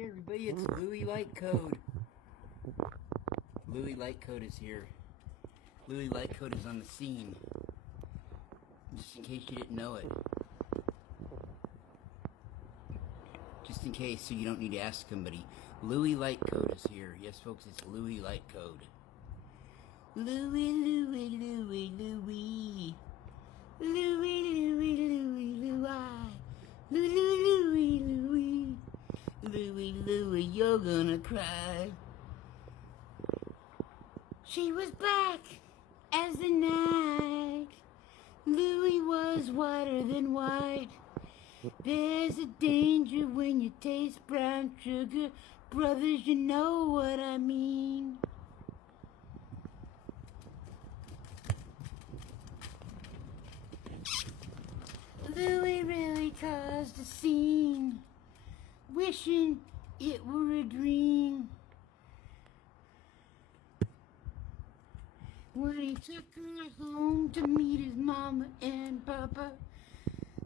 Hey everybody, it's Louie Light Code. Louie Light Code is here. Louie Light Code is on the scene. Just in case you didn't know it. Just in case, so you don't need to ask somebody. Louie Light Code is here. Yes, folks, it's Louie Light Code. Louie, Louie, Louie, Louie. Louie, Louie, Louie, Louie. Louie, Louie, Louie. Louie, Louie, you're gonna cry. She was black as the night. Louie was whiter than white. There's a danger when you taste brown sugar. Brothers, you know what I mean. Louie really caused a scene, wishing it were a dream. When he took her home to meet his mama and papa,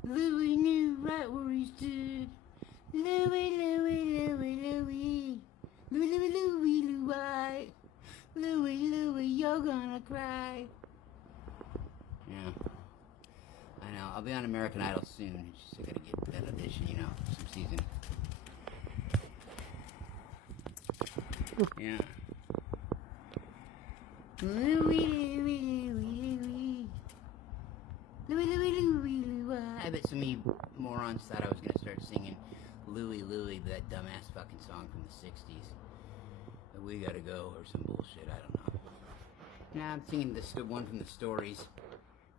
Louie knew right where he stood. Louie, Louie, Louie, Louie. Louie, Louie, Louie, Louie. Louie, Louie, you're gonna cry. Yeah. I know. I'll be on American Idol soon. It's just I gotta get that audition, you know, some season. Yeah. Louie, Louie, Louie, Louie. Louie, Louie, Louie, Louie. I bet some of you morons thought I was gonna start singing Louie, Louie, that dumbass fucking song from the 60s. We gotta go, or some bullshit, I don't know. Nah, I'm singing the one from the stories.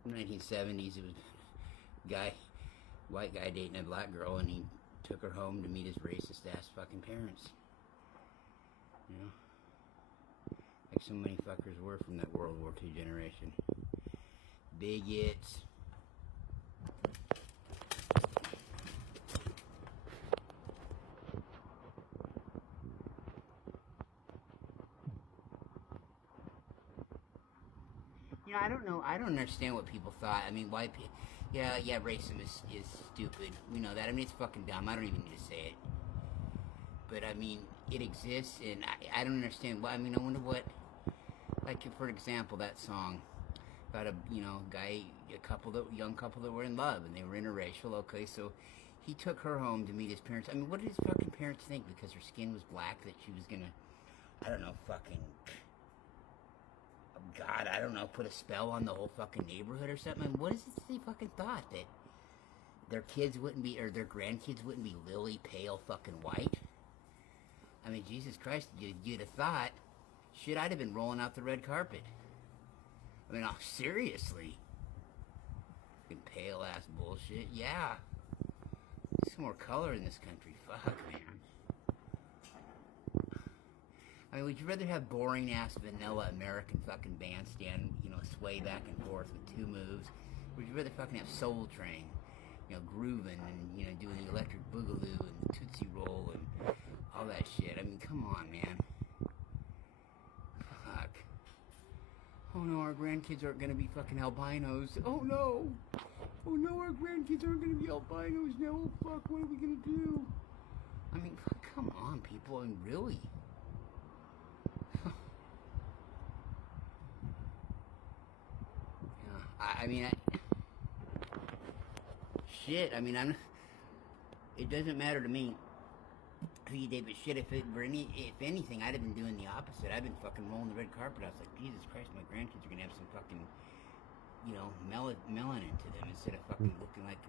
1970s. It was a white guy dating a black girl, and he took her home to meet his racist ass fucking parents. You know, like so many fuckers were from that World War II generation. Bigots. You know, I don't know. I don't understand what people thought. I mean, white people. Yeah, racism is stupid. We know that. I mean, it's fucking dumb. I don't even need to say it. But I mean, it exists, and I don't understand why. I mean, I wonder what. Like, for example, that song about a young couple that were in love, and they were interracial. Okay, so he took her home to meet his parents. I mean, what did his fucking parents think? Because her skin was black, that she was gonna, I don't know, fucking. God, I don't know, put a spell on the whole fucking neighborhood or something. I mean, what is it they fucking thought? That their kids wouldn't be, or their grandkids wouldn't be lily pale fucking white? I mean, Jesus Christ, you'd have thought, shit, I'd have been rolling out the red carpet. I mean, oh, seriously. Fucking pale ass bullshit, yeah. Some more color in this country, fuck, man. I mean, would you rather have boring-ass vanilla American fucking bandstand, sway back and forth with two moves? Or would you rather fucking have Soul Train, grooving and, doing the electric boogaloo and the Tootsie Roll and all that shit? I mean, come on, man. Fuck. Oh no, our grandkids aren't gonna be fucking albinos. Oh no! Oh no, our grandkids aren't gonna be albinos now. Oh fuck, what are we gonna do? I mean, fuck, come on, people. I mean, really? Shit, I mean, it doesn't matter to me who you date, but shit, if anything, I'd have been doing the opposite. I've been fucking rolling the red carpet. I was like, Jesus Christ, my grandkids are gonna have some fucking, melanin to them instead of fucking looking like,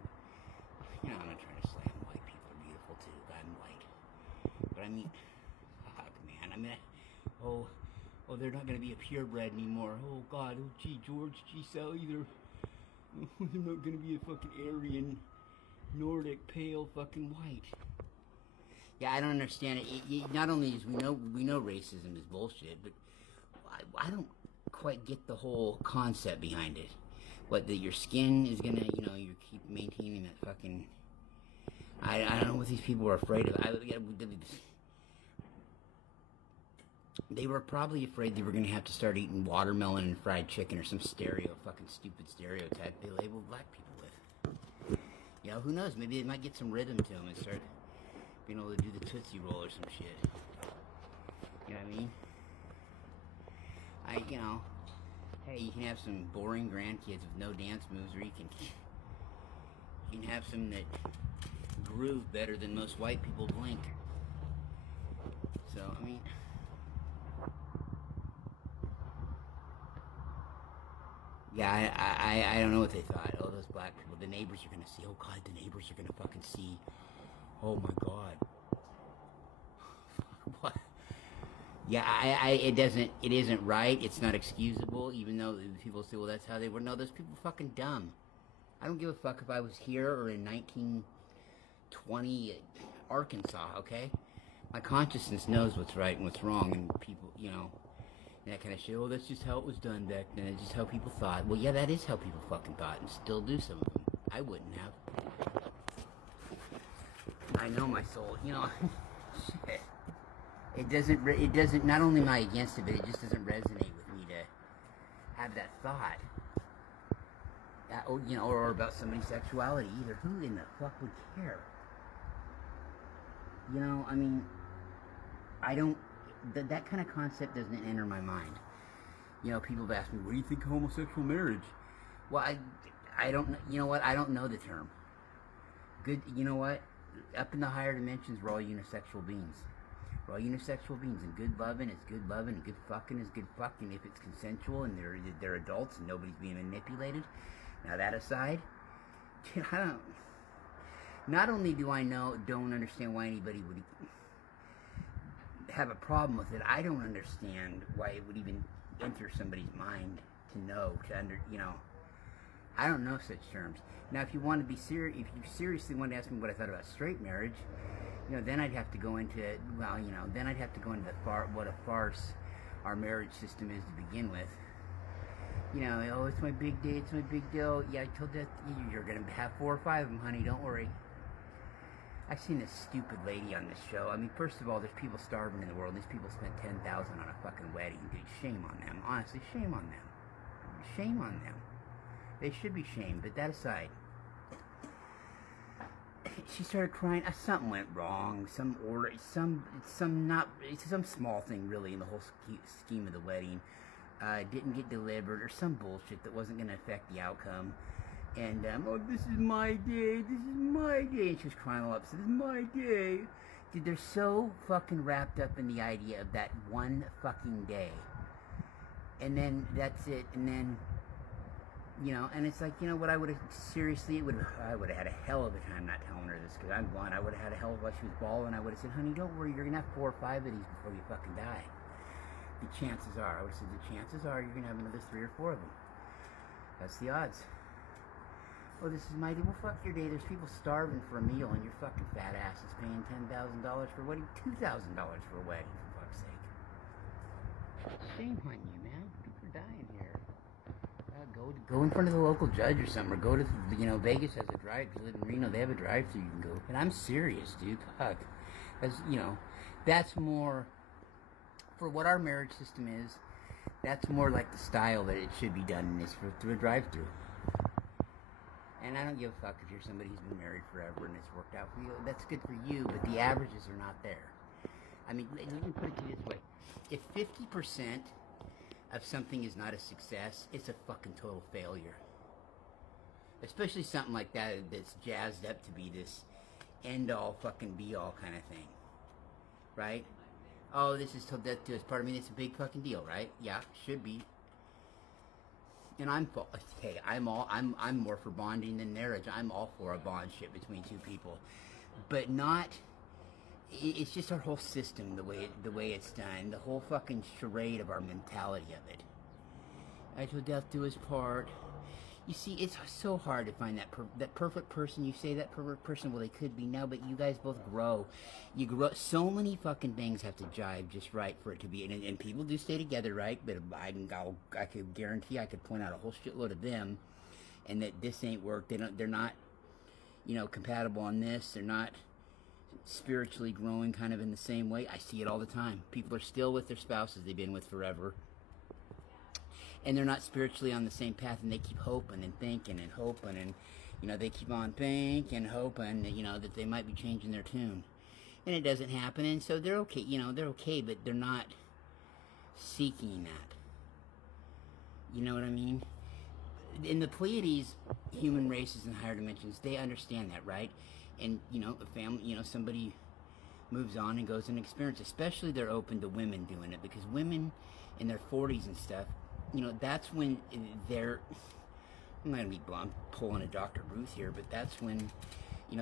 I'm not trying to slam white people are beautiful too. I'm white. But I mean, fuck, man. I mean, oh, they're not gonna be a purebred anymore. Oh God, oh gee, George, gee, Sally, they're not gonna be a fucking Aryan, Nordic, pale fucking white. Yeah, I don't understand it. Not only is we know racism is bullshit, but I don't quite get the whole concept behind it. What, that your skin is gonna, you keep maintaining that fucking. I don't know what these people were afraid of. They were probably afraid they were going to have to start eating watermelon and fried chicken or some fucking stupid stereotype they labeled black people with. Who knows? Maybe they might get some rhythm to them and start being able to do the Tootsie Roll or some shit. You know what I mean? You know, hey, you can have some boring grandkids with no dance moves, or you can have some that groove better than most white people blink. So, I mean, yeah, I don't know what they thought. Oh, those black people, the neighbors are gonna see. Oh God, the neighbors are gonna fucking see. Oh my God. What? Yeah, it isn't right. It's not excusable, even though people say, well, that's how they were. No, those people are fucking dumb. I don't give a fuck if I was here or in 1920 Arkansas, okay? My consciousness knows what's right and what's wrong, and people, you know, and that kind of shit. Oh, that's just how it was done back then. It's just how people thought. Well, yeah, that is how people fucking thought, and still do some of them. I wouldn't have. I know my soul, you know. Shit. It doesn't, not only am I against it, but it just doesn't resonate with me to have that thought. You know, or about somebody's sexuality either. Who in the fuck would care? You know, I mean, I don't, that kind of concept doesn't enter my mind. You know, people have asked me, what do you think of homosexual marriage? Well, I don't, you know what, I don't know the term. Good, you know what, up in the higher dimensions, we're all unisexual beings. We're all unisexual beings, and good loving is good loving, and good fucking is good fucking if it's consensual and they're adults and nobody's being manipulated. Now that aside, I don't. Not only do I don't understand why anybody would have a problem with it, I don't understand why it would even enter somebody's mind to know, you know. I don't know such terms. Now, if you want to be serious, if you seriously want to ask me what I thought about straight marriage, you know, then I'd have to go into, well, you know, then I'd have to go into what a farce our marriage system is to begin with. You know, oh, it's my big day, it's my big deal. Yeah, I told that you're going to have 4 or 5 of them, honey, don't worry. I've seen this stupid lady on this show. I mean, first of all, there's people starving in the world. These people spent $10,000 on a fucking wedding, dude. Shame on them. Honestly, shame on them. Shame on them. They should be shamed, but that aside. She started crying. Something went wrong. Some small thing really in the whole scheme of the wedding. Didn't get delivered or some bullshit that wasn't going to affect the outcome. And, oh, this is my day. This is my day. And she was crying all up. So this is my day. Dude, they're so fucking wrapped up in the idea of that one fucking day. And then that's it. And then, you know, and it's like, you know what, I would have, seriously, I would have had a hell of a time not telling her this, because I'm blunt. I would have had a hell of a while she was bawling. I would have said, honey, don't worry, you're going to have 4 or 5 of these before you fucking die. The chances are, I would have said, the chances are you're going to have another 3 or 4 of them. That's the odds. Oh, this is my day. Well, fuck your day. There's people starving for a meal, and your fucking fat ass is paying $10,000 for a wedding, $2,000 for a wedding, for fuck's sake. Shame on you, man. People are dying here. Go in front of the local judge or something, or go to, you know, Vegas has a drive. If you live in Reno, they have a drive-thru you can go. And I'm serious, dude. Fuck. That's, you know, that's more, for what our marriage system is, that's more like the style that it should be done in, is through a drive-thru. And I don't give a fuck if you're somebody who's been married forever and it's worked out for you. That's good for you, but the averages are not there. I mean, let me put it to you this way. If 50% of something is not a success, it's a fucking total failure. Especially something like that that's jazzed up to be this end-all fucking be-all kind of thing. Right? Oh, this is till death do us part. I mean, it's a big fucking deal, right? Yeah, should be. And I'm more for bonding than marriage. I'm all for a bond ship between 2 people. But not, it's just our whole system, the way it's done, the whole fucking charade of our mentality of it. Till death do us part. You see, it's so hard to find that perfect person. You say that perfect person, well, they could be now, but you guys both grow. You grow. So many fucking things have to jive just right for it to be. And people do stay together, right? But I could guarantee I could point out a whole shitload of them, and that this ain't work. They're not, you know, compatible on this. They're not spiritually growing kind of in the same way. I see it all the time. People are still with their spouses they've been with forever, and they're not spiritually on the same path, and they keep hoping and thinking and hoping, and, you know, they keep on thinking and hoping that, you know, that they might be changing their tune. and it doesn't happen, and so they're okay, they're okay, but they're not seeking that. You know what I mean? In the Pleiades, human races in higher dimensions, they understand that, right? And, a family, somebody moves on and goes and experiences, especially they're open to women doing it, because women in their 40s and stuff, that's when they're, I'm not going to be blunt, pulling a Dr. Ruth here, but that's when,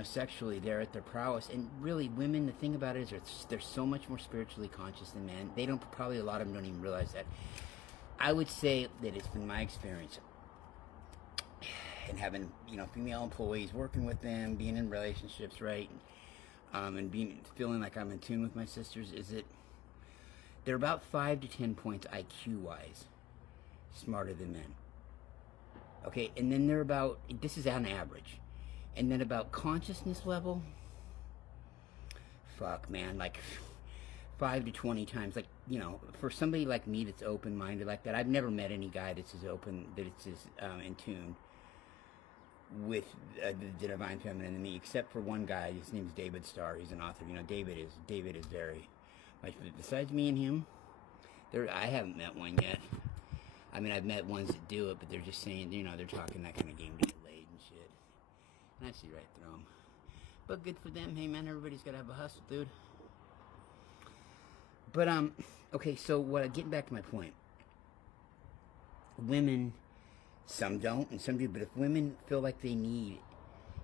sexually they're at their prowess. And really, women, the thing about it is they're so much more spiritually conscious than men. They don't, probably a lot of them don't even realize that. I would say that it's been my experience, and having, female employees, working with them, being in relationships, right, and feeling like I'm in tune with my sisters, is that they're about 5 to 10 points IQ-wise smarter than men. Okay, and then they're about, this is on average, and then about consciousness level, fuck, man, like 5 to 20 times, like, for somebody like me that's open-minded like that, I've never met any guy that's as open, that it's as in tune with the divine feminine than me, except for one guy. His name's David Starr. He's an author. David is very much, besides me and him, I haven't met one yet. I mean, I've met ones that do it, but they're just saying, they're talking that kind of game to get laid and shit. And I see right through them. But good for them. Hey, man, everybody's got to have a hustle, dude. But, okay, so getting back to my point. Women, some don't and some do, but if women feel like they need,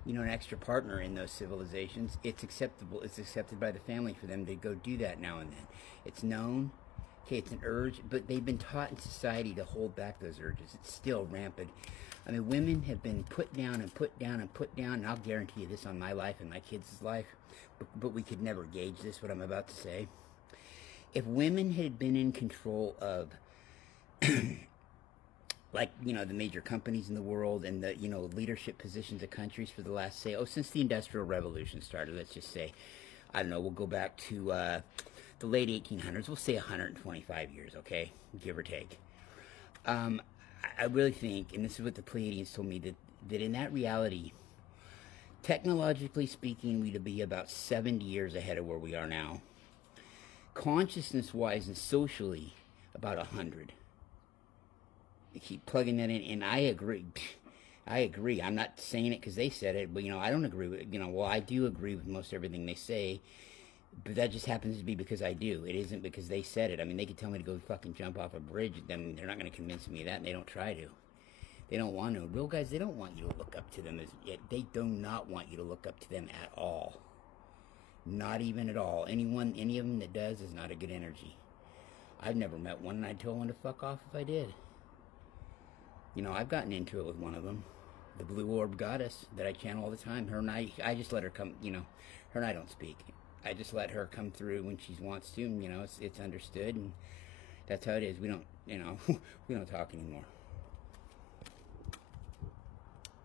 an extra partner in those civilizations, it's acceptable. It's accepted by the family for them to go do that now and then. It's known. Okay, it's an urge, but they've been taught in society to hold back those urges. It's still rampant. I mean, women have been put down and put down and put down, and I'll guarantee you this on my life and my kids' life, but we could never gauge this, what I'm about to say. If women had been in control of, like, the major companies in the world and the, leadership positions of countries for the last, since the Industrial Revolution started, let's just say, I don't know, we'll go back to the late 1800s, we'll say 125 years, okay, give or take. I really think, and this is what the Pleiadians told me, that in that reality, technologically speaking, we'd be about 70 years ahead of where we are now. Consciousness-wise and socially, about 100. They keep plugging that in, and I agree. I'm not saying it because they said it, but, I don't agree with it. Well, I do agree with most everything they say, but that just happens to be because I do. It isn't because they said it. I mean, they could tell me to go fucking jump off a bridge, then they're not going to convince me of that, and they don't try to. They don't want to. Real guys, they don't want you to look up to them. They do not want you to look up to them at all. Not even at all. Any of them that does is not a good energy. I've never met one, and I'd tell one to fuck off if I did. I've gotten into it with one of them. The Blue Orb Goddess that I channel all the time. Her and I just let her come, her and I don't speak. I just let her come through when she wants to, and, it's understood, and that's how it is. We don't, we don't talk anymore.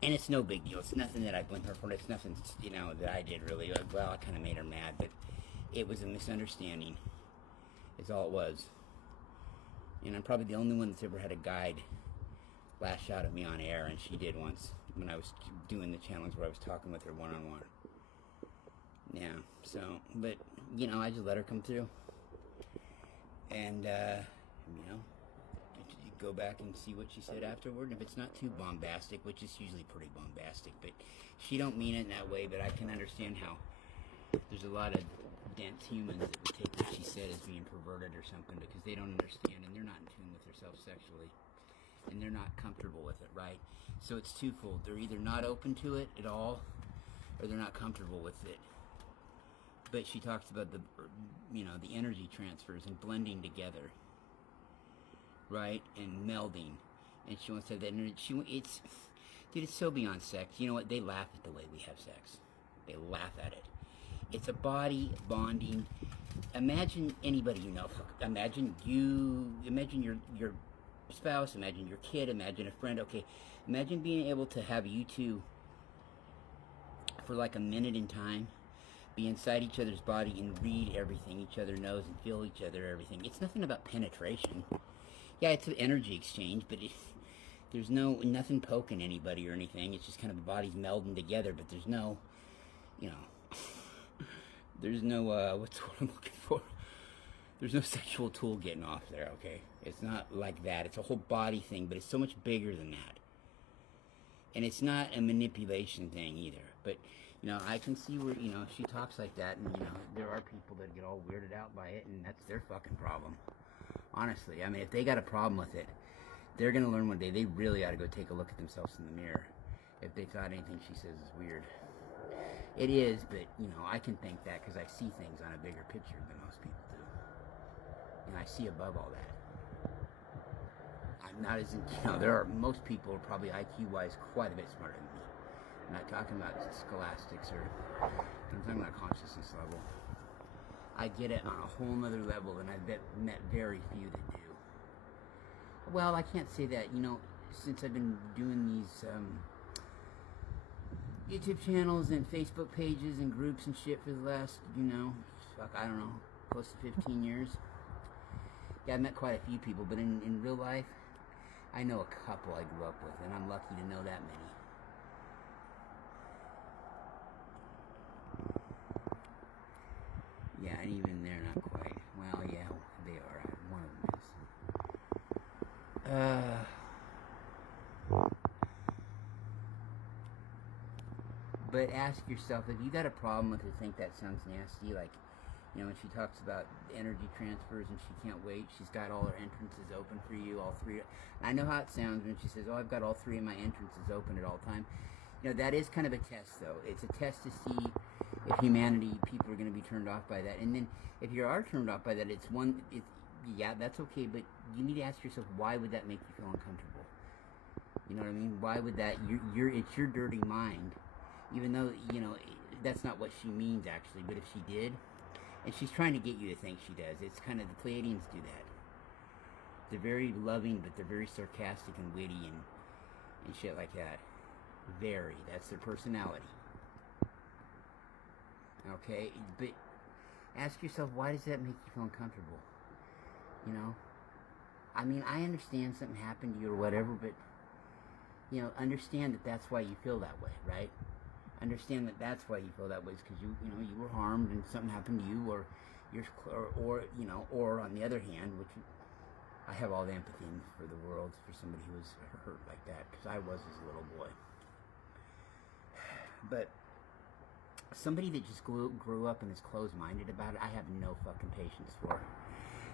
And it's no big deal. It's nothing that I blame her for. It's nothing, that I did really. Well, I kind of made her mad, but it was a misunderstanding. Is all it was. And I'm probably the only one that's ever had a guide lash out at me on air, and she did once when I was doing the channels where I was talking with her one-on-one. Yeah, so, but, I just let her come through. And, go back and see what she said afterward. And if it's not too bombastic, which is usually pretty bombastic, but she don't mean it in that way, but I can understand how there's a lot of dense humans that would take what she said as being perverted or something, because they don't understand, and they're not in tune with themselves sexually, and they're not comfortable with it, right? So it's twofold. They're either not open to it at all, or they're not comfortable with it. But she talks about the energy transfers and blending together, right, and melding, and she wants to have that energy. It's so beyond sex. You know what? They laugh at the way we have sex. They laugh at it. It's a body bonding. Imagine anybody you know. Imagine your spouse. Imagine your kid. Imagine a friend. Okay, imagine being able to have you two for like a minute in time, be inside each other's body and read everything each other knows and feel each other everything. It's nothing about penetration. Yeah, it's an energy exchange, but there's nothing poking anybody or anything. It's just kind of the bodies melding together, but there's no, There's no, what's what I'm looking for? There's no sexual tool getting off there, okay? It's not like that. It's a whole body thing, but it's so much bigger than that. And it's not a manipulation thing either. But, you know, I can see where, you know, she talks like that, and, you know, there are people that get all weirded out by it, and that's their fucking problem. Honestly, I mean, if they got a problem with it, they're going to learn one day they really ought to go take a look at themselves in the mirror if they thought anything she says is weird. It is, but, you know, I can think that because I see things on a bigger picture than most people do. You know, I see above all that. I'm not as, you know, there are, most people are probably IQ-wise quite a bit smarter than me. I'm not talking about scholastics or, I'm talking about consciousness level. I get it on a whole nother level, and I've met very few that do. Well, I can't say that, you know, since I've been doing these YouTube channels and Facebook pages and groups and shit for the last, you know, fuck, I don't know, close to 15 years. Yeah, I've met quite a few people, but in real life, I know a couple I grew up with, and I'm lucky to know that many. Yeah, and even they're not quite. Well, yeah, they are. One of them is. But ask yourself, if you got a problem with it, think that sounds nasty, like, you know, when she talks about energy transfers and she can't wait, she's got all her entrances open for you, all three. I know how it sounds when she says, oh, I've got all three of my entrances open at all time. You know, that is kind of a test, though. It's a test to see if humanity, people are going to be turned off by that. And then if you are turned off by that, yeah, that's okay, but you need to ask yourself, why would that make you feel uncomfortable? You know what I mean? Why would that, it's your dirty mind, even though, you know, that's not what she means, actually, but if she did, and she's trying to get you to think she does, it's kind of, the Pleiadians do that. They're very loving, but they're very sarcastic and witty and shit like that. Very. That's their personality. Okay? But ask yourself, why does that make you feel uncomfortable? You know? I mean, I understand something happened to you or whatever, but, you know, understand that that's why you feel that way, right? Understand that that's why you feel that way, is because you know, you were harmed and something happened to you, or you know, or on the other hand, which I have all the empathy for the world for somebody who was hurt like that, because I was as a little boy. But somebody that just grew up and is closed-minded about it, I have no fucking patience for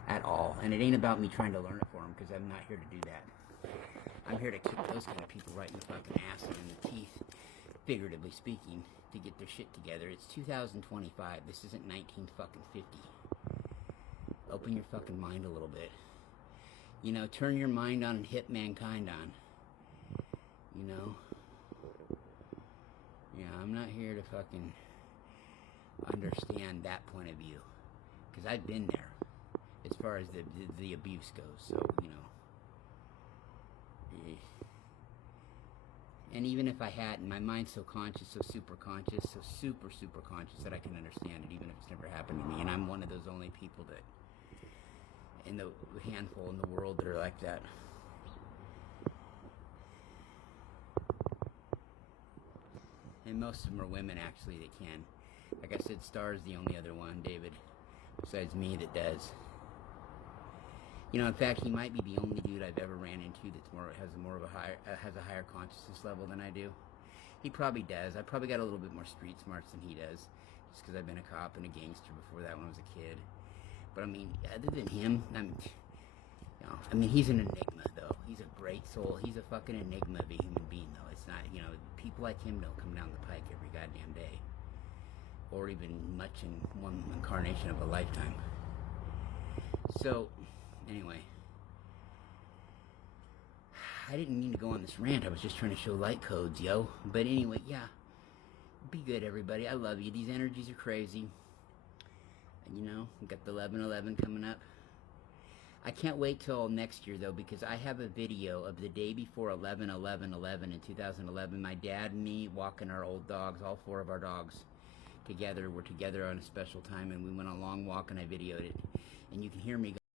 at all. And it ain't about me trying to learn it for them, because I'm not here to do that. I'm here to kick those kind of people right in the fucking ass and in the teeth, figuratively speaking, to get their shit together. It's 2025. This isn't 1950. Open your fucking mind a little bit. You know, turn your mind on and hit mankind on. You know? Yeah, I'm not here to fucking understand that point of view, because I've been there as far as the abuse goes, so, you know. And even if I hadn't, my mind's so conscious, so super conscious, so super conscious that I can understand it, even if it's never happened to me. And I'm one of those only people that, in the handful in the world, that are like that. And most of them are women, actually, that can. Like I said, Star's the only other one, David, besides me, that does. You know, in fact, he might be the only dude I've ever ran into that's has a higher consciousness level than I do. He probably does. I probably got a little bit more street smarts than he does, just because I've been a cop and a gangster before that when I was a kid. But I mean, other than him, I mean, he's an enigma, though. He's a great soul. He's a fucking enigma of a human being, though. It's not, you know, people like him don't come down the pike every goddamn day, or even much in one incarnation of a lifetime. So, anyway, I didn't mean to go on this rant. I was just trying to show light codes, yo. But anyway, yeah, be good, everybody. I love you. These energies are crazy. And, you know, we got the 11/11 coming up. I can't wait till next year, though, because I have a video of the day before 11/11/11 in 2011. My dad and me walking our old dogs, all four of our dogs together. We're together on a special time, and we went on a long walk, and I videoed it. And you can hear me